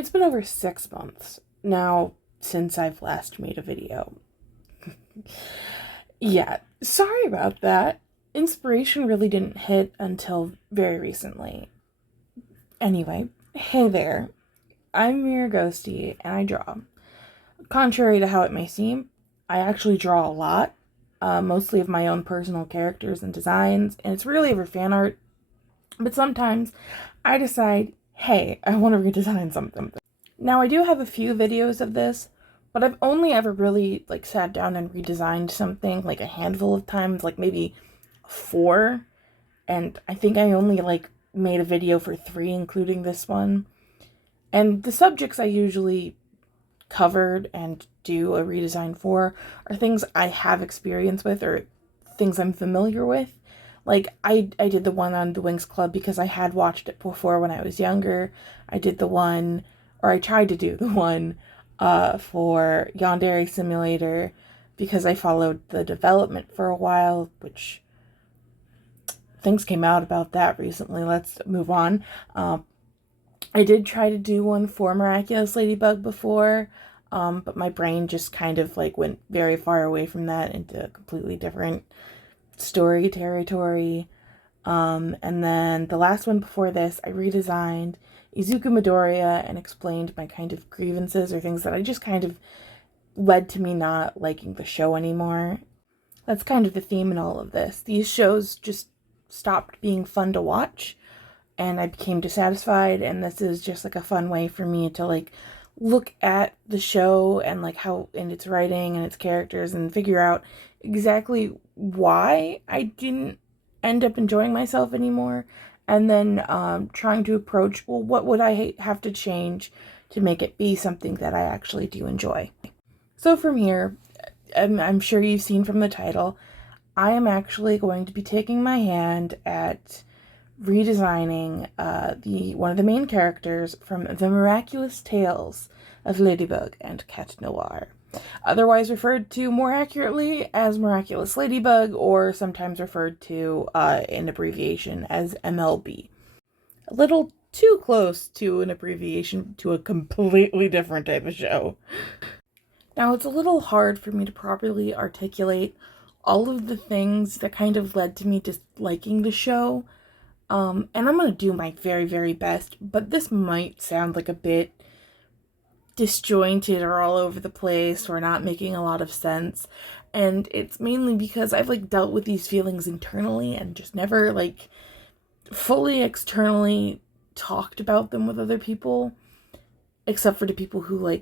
It's been over 6 months now since I've last made a video. Yeah, sorry about that. Inspiration really didn't hit until very recently. Anyway, hey there. I'm Mira Ghosty and I draw. Contrary to how it may seem, I actually draw a lot, mostly of my own personal characters and designs, and it's really over fan art. But sometimes I decide, hey, I want to redesign something. Now, I do have a few videos of this, but I've only ever really, sat down and redesigned something, a handful of times, maybe 4, and I think I only, made a video for 3, including this one. And the subjects I usually covered and do a redesign for are things I have experience with or things I'm familiar with. I did the one on the Wings Club because I had watched it before when I was younger. I did the one, or I tried to do the one for Yandere Simulator because I followed the development for a while, which things came out about that recently. Let's move on. I did try to do one for Miraculous Ladybug before, but my brain just kind of went very far away from that into a completely different story territory. And then the last one before this, I redesigned Izuku Midoriya and explained my kind of grievances or things that I just kind of led to me not liking the show anymore. That's kind of the theme in all of this. These shows just stopped being fun to watch and I became dissatisfied, and this is just a fun way for me to look at the show and how in its writing and its characters and figure out exactly why I didn't end up enjoying myself anymore, and then trying to approach, well, what would I have to change to make it be something that I actually do enjoy. So from here, I'm sure you've seen from the title, I am actually going to be taking my hand at redesigning one of the main characters from The Miraculous Tales of Ladybug and Cat Noir, otherwise referred to more accurately as Miraculous Ladybug, or sometimes referred to in abbreviation as MLB. A little too close to an abbreviation to a completely different type of show. Now, it's a little hard for me to properly articulate all of the things that kind of led to me disliking the show. And I'm going to do my very, very best, but this might sound a bit disjointed or all over the place or not making a lot of sense. And it's mainly because I've dealt with these feelings internally and just never fully externally talked about them with other people, except for the people who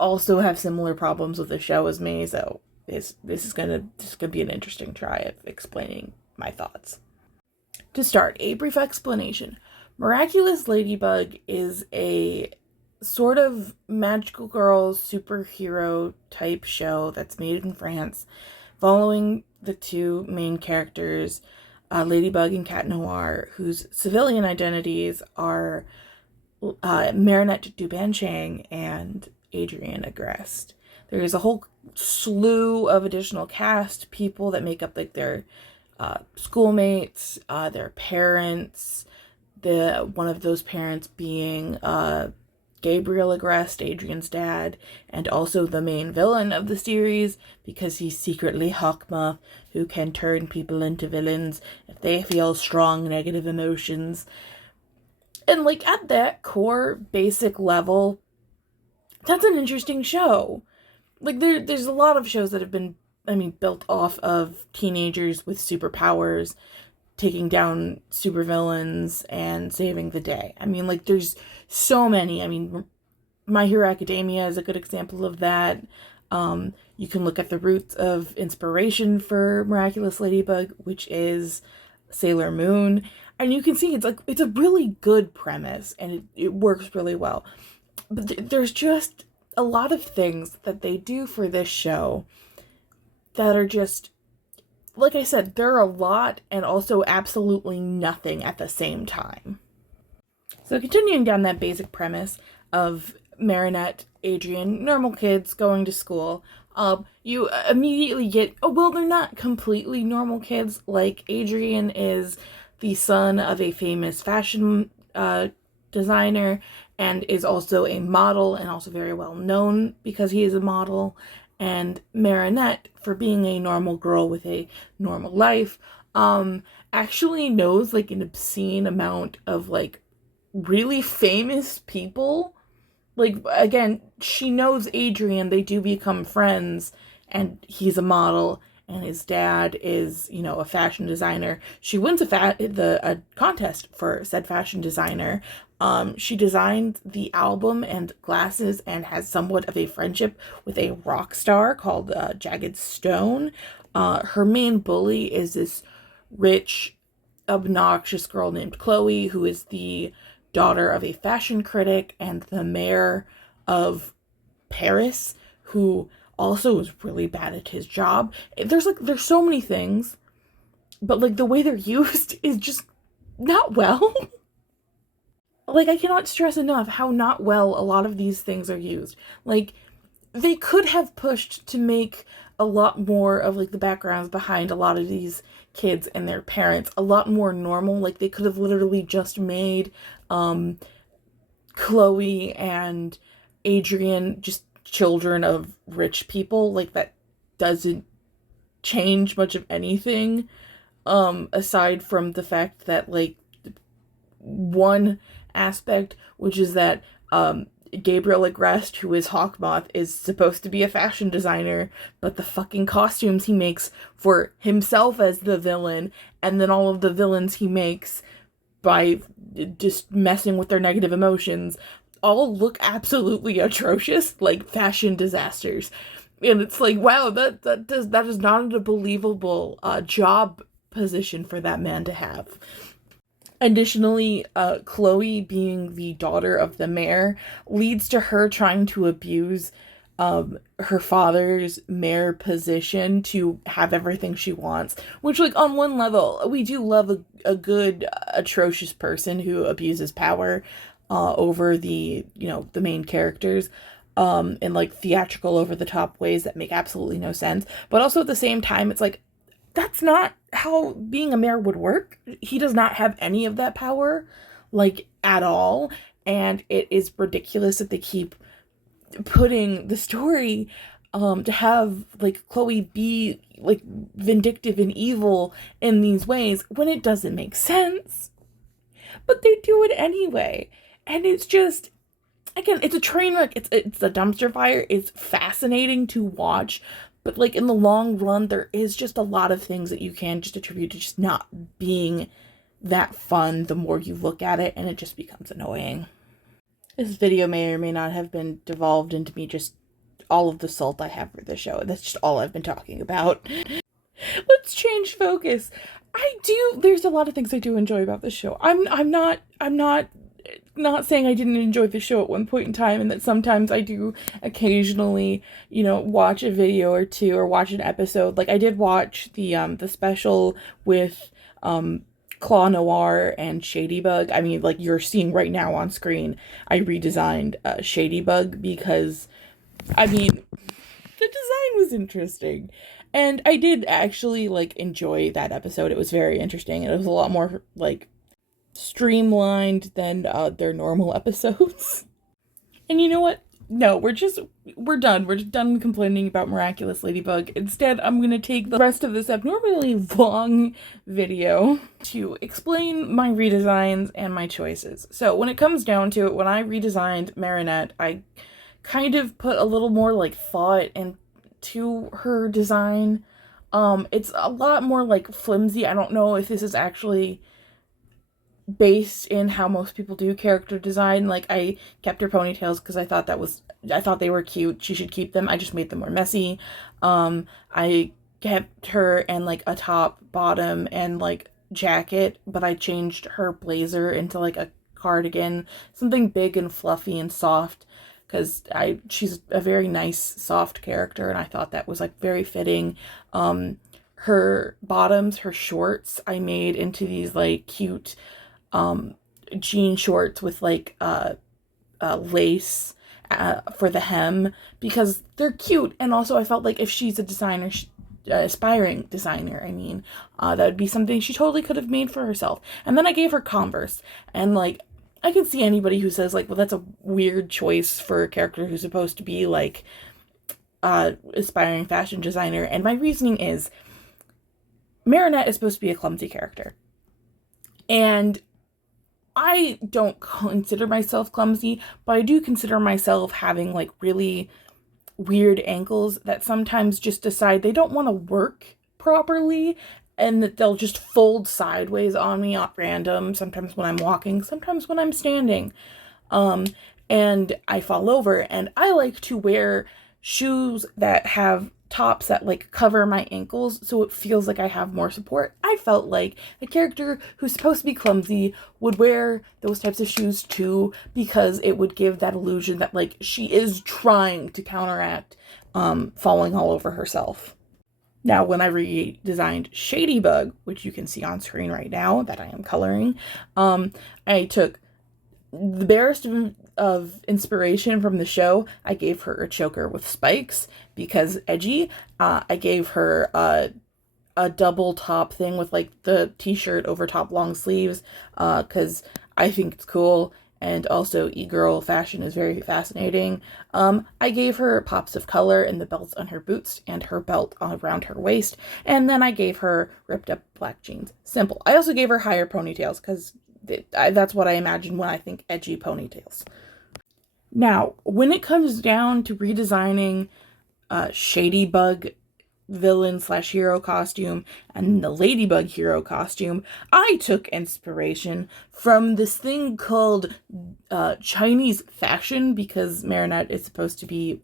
also have similar problems with the show as me. So this is gonna be an interesting try of explaining my thoughts. To start, a brief explanation. Miraculous Ladybug is a sort of magical girl superhero type show that's made in France, following the two main characters, Ladybug and Cat Noir, whose civilian identities are Marinette Dubanchang and Adrienne Agreste. There is a whole slew of additional cast people that make up their schoolmates, their parents, one of those parents being Gabriel Agreste, Adrian's dad, and also the main villain of the series, because he's secretly Hawkmoth, who can turn people into villains if they feel strong negative emotions. And at that core basic level, that's an interesting show. There's a lot of shows that have been built off of teenagers with superpowers taking down supervillains and saving the day. There's so many. My Hero Academia is a good example of that. You can look at the roots of inspiration for Miraculous Ladybug, which is Sailor Moon, and you can see it's a really good premise, and it works really well. But there's just a lot of things that they do for this show that are just, like I said, they're a lot and also absolutely nothing at the same time. So continuing down that basic premise of Marinette, Adrienne, normal kids going to school, you immediately get, oh, well, they're not completely normal kids. Adrienne is the son of a famous fashion designer, and is also a model and also very well known because he is a model. And Marinette, for being a normal girl with a normal life, actually knows like an obscene amount of like really famous people. Like, again, she knows Adrian, they do become friends, and he's a model, and his dad is, you know, a fashion designer. She wins a contest for said fashion designer. She designed the album and glasses and has somewhat of a friendship with a rock star called Jagged Stone. Her main bully is this rich, obnoxious girl named Chloe, who is the daughter of a fashion critic and the mayor of Paris, who also is really bad at his job. There's so many things, but like the way they're used is just not well. Like, I cannot stress enough how not well a lot of these things are used. Like, they could have pushed to make a lot more of like the backgrounds behind a lot of these kids and their parents a lot more normal. Like, they could have literally just made Chloe and Adrian just children of rich people. Like, that doesn't change much of anything, aside from the fact that like one aspect, which is that Gabriel Agreste, who is Hawkmoth, is supposed to be a fashion designer, but the fucking costumes he makes for himself as the villain, and then all of the villains he makes by just messing with their negative emotions, all look absolutely atrocious, like fashion disasters. And it's like, wow, that is not a believable job position for that man to have. Additionally, Chloe, being the daughter of the mayor, leads to her trying to abuse her father's mayor position to have everything she wants. Which, like, on one level, we do love a good, atrocious person who abuses power over the main characters in, like, theatrical, over-the-top ways that make absolutely no sense. But also at the same time, it's like, that's not how being a mayor would work. He does not have any of that power, like, at all. And it is ridiculous that they keep putting the story to have, like, Chloe be, like, vindictive and evil in these ways when it doesn't make sense. But they do it anyway. And it's just, again, it's a train wreck. It's a dumpster fire. It's fascinating to watch. But, like, in the long run, there is just a lot of things that you can just attribute to just not being that fun the more you look at it, and it just becomes annoying. This video may or may not have been devolved into me just all of the salt I have for the show. That's just all I've been talking about. Let's change focus. There's a lot of things I do enjoy about this show. I'm not saying I didn't enjoy the show at one point in time, and that sometimes I do occasionally, watch a video or two or watch an episode. Like, I did watch the special with Claw Noir and Shadybug. I mean, like, you're seeing right now on screen, I redesigned Shadybug because, I mean, the design was interesting. And I did actually, like, enjoy that episode. It was very interesting. It was a lot more, like, streamlined than their normal episodes. And you know what? No, we're done. We're just done complaining about Miraculous Ladybug. Instead, I'm gonna take the rest of this abnormally long video to explain my redesigns and my choices. So when it comes down to it, when I redesigned Marinette, I kind of put a little more, like, thought into her design. It's a lot more, like, flimsy. I don't know if this is actually based in how most people do character design. Like, I kept her ponytails because I thought they were cute. She should keep them. I just made them more messy. I kept her in, like, a top, bottom, and, like, jacket, but I changed her blazer into, like, a cardigan, something big and fluffy and soft, because she's a very nice, soft character, and I thought that was, like, very fitting. Her bottoms, her shorts, I made into these, like, cute jean shorts with, like, lace for the hem, because they're cute. And also I felt like if she's a designer, aspiring designer, that would be something she totally could have made for herself. And then I gave her Converse, and, like, I can see anybody who says, like, well, that's a weird choice for a character who's supposed to be, like, aspiring fashion designer. And my reasoning is, Marinette is supposed to be a clumsy character. And I don't consider myself clumsy, but I do consider myself having, like, really weird ankles that sometimes just decide they don't want to work properly, and that they'll just fold sideways on me at random, sometimes when I'm walking, sometimes when I'm standing. And I fall over, and I like to wear shoes that have tops that, like, cover my ankles so it feels like I have more support. I felt like a character who's supposed to be clumsy would wear those types of shoes too, because it would give that illusion that, like, she is trying to counteract falling all over herself. Now, when I redesigned Shadybug, which you can see on screen right now that I am coloring, I took the barest of inspiration from the show. I gave her a choker with spikes because edgy. I gave her a double top thing with, like, the t-shirt over top long sleeves because I think it's cool. And also, e-girl fashion is very fascinating. I gave her pops of color in the belts on her boots and her belt around her waist. And then I gave her ripped up black jeans. Simple. I also gave her higher ponytails because that's what I imagine when I think edgy ponytails. Now, when it comes down to redesigning Shadybug villain slash hero costume and the ladybug hero costume, I took inspiration from this thing called Chinese fashion, because Marinette is supposed to be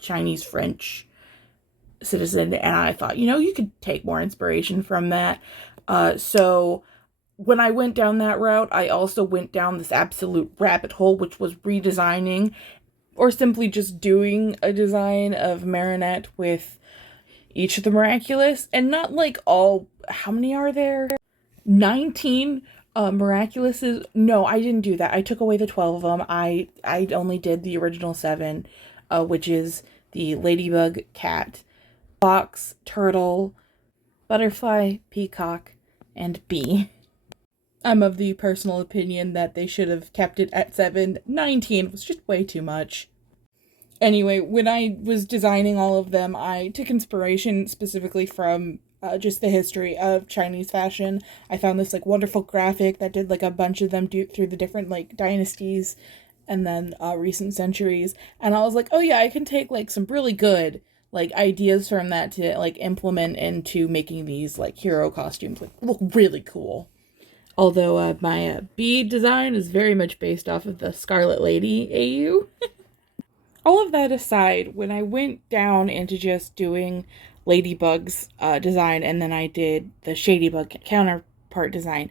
Chinese French citizen, and I thought, you could take more inspiration from that. So when I went down that route, I also went down this absolute rabbit hole, which was redesigning or simply just doing a design of Marinette with each of the miraculous, and not like all, how many are there? 19 miraculouses. No, I didn't do that. I took away the 12 of them. I only did the original 7, which is the ladybug, cat, fox, turtle, butterfly, peacock, and bee. I'm of the personal opinion that they should have kept it at 7. 19 was just way too much. Anyway, when I was designing all of them, I took inspiration specifically from just the history of Chinese fashion. I found this, like, wonderful graphic that did, like, a bunch of them through the different, like, dynasties and then recent centuries. And I was like, oh yeah, I can take, like, some really good, like, ideas from that to, like, implement into making these, like, hero costumes, like, look really cool. Although my bee design is very much based off of the Scarlet Lady AU. All of that aside, when I went down into just doing Ladybug's design, and then I did the Shadybug counterpart design,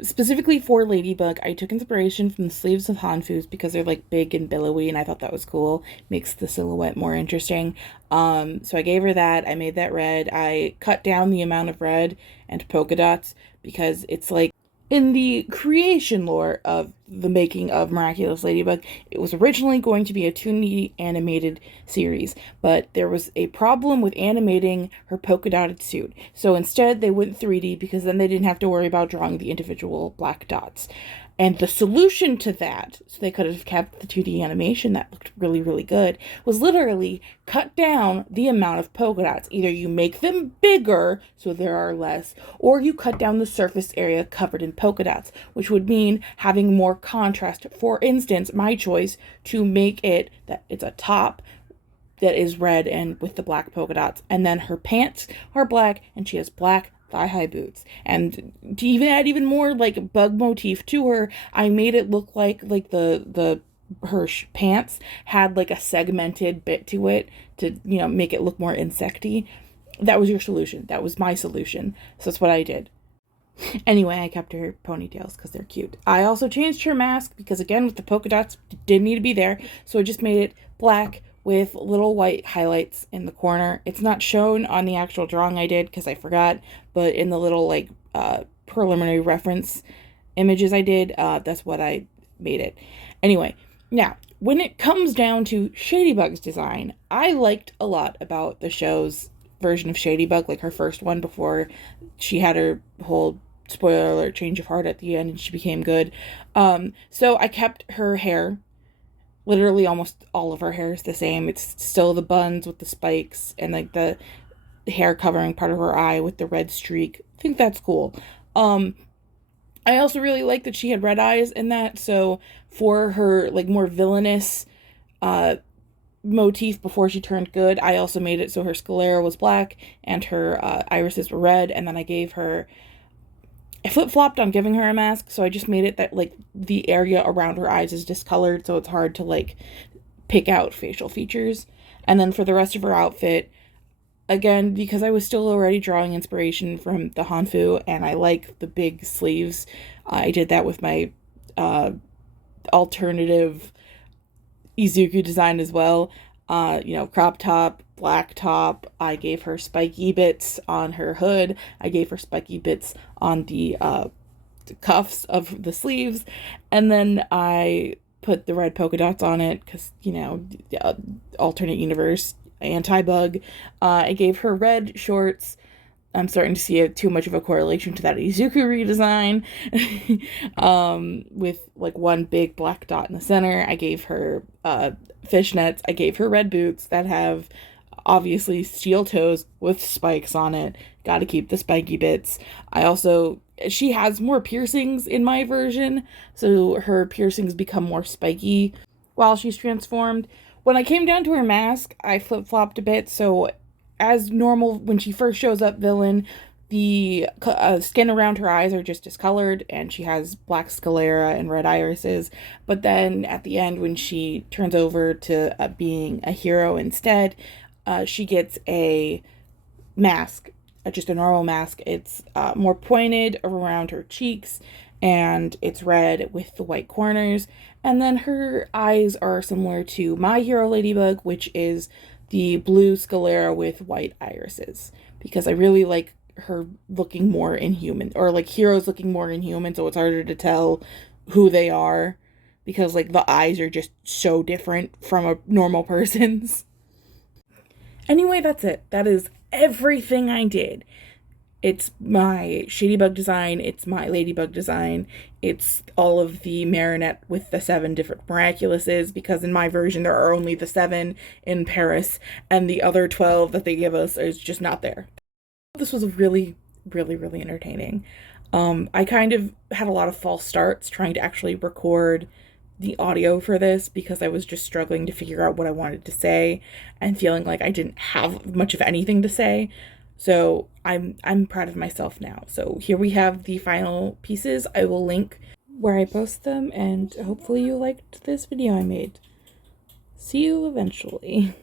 specifically for Ladybug, I took inspiration from the sleeves of Hanfu's because they're, like, big and billowy, and I thought that was cool. Makes the silhouette more interesting. So I gave her that. I made that red. I cut down the amount of red and polka dots because it's, like, in the creation lore of the making of Miraculous Ladybug, it was originally going to be a 2D animated series, but there was a problem with animating her polka dotted suit. So instead, they went 3D because then they didn't have to worry about drawing the individual black dots. And the solution to that, so they could have kept the 2D animation that looked really, really good, was literally cut down the amount of polka dots. Either you make them bigger, so there are less, or you cut down the surface area covered in polka dots, which would mean having more contrast. For instance, my choice to make it that it's a top that is red and with the black polka dots, and then her pants are black and she has black thigh-high boots. And to even add even more, like, bug motif to her, I made it look like the her pants had, like, a segmented bit to it to, make it look more insecty. That was your solution. That was my solution. So that's what I did. Anyway, I kept her ponytails because they're cute. I also changed her mask because, again, with the polka dots, didn't need to be there. So I just made it black with little white highlights in the corner. It's not shown on the actual drawing I did because I forgot, but in the little, like, preliminary reference images I did, that's what I made it. Anyway, now, when it comes down to Shadybug's design, I liked a lot about the show's version of Shadybug, like her first one before she had her whole spoiler alert, change of heart at the end and she became good. So I kept her hair. Literally almost all of her hair is the same. It's still the buns with the spikes and like the hair covering part of her eye with the red streak. I think that's cool. I also really like that she had red eyes in that, so for her like more villainous motif before she turned good, I also made it so her sclera was black and her irises were red, and then I flip-flopped on giving her a mask, so I just made it that like the area around her eyes is discolored, so it's hard to like pick out facial features. And then for the rest of her outfit, again, because I was still already drawing inspiration from the Hanfu and I like the big sleeves, I did that with my alternative Izuku design as well. Crop top, black top. I gave her spiky bits on her hood. I gave her spiky bits on the cuffs of the sleeves. And then I put the red polka dots on it because, alternate universe, anti-bug. I gave her red shorts. I'm starting to see too much of a correlation to that Izuku redesign with like one big black dot in the center. I gave her fishnets. I gave her red boots that have obviously steel toes with spikes on it. Got to keep the spiky bits. She has more piercings in my version, so her piercings become more spiky while she's transformed. When I came down to her mask, I flip-flopped a bit, so as normal, when she first shows up villain, the skin around her eyes are just discolored, and she has black sclera and red irises. But then at the end, when she turns over to being a hero instead, she gets a mask, just a normal mask. It's more pointed around her cheeks, and it's red with the white corners. And then her eyes are similar to My Hero Ladybug, which is the blue sclera with white irises, because I really like her looking more inhuman, or like heroes looking more inhuman, so it's harder to tell who they are because like the eyes are just so different from a normal person's. Anyway, that's it. That is everything I did. It's my Shadybug design, it's my Ladybug design, it's all of the Marinette with the 7 different Miraculouses, because in my version there are only the 7 in Paris, and the other 12 that they give us is just not there. This was really, really, really entertaining. I kind of had a lot of false starts trying to actually record the audio for this because I was just struggling to figure out what I wanted to say and feeling like I didn't have much of anything to say. So I'm proud of myself now. So here we have the final pieces. I will link where I post them, and hopefully you liked this video I made. See you eventually.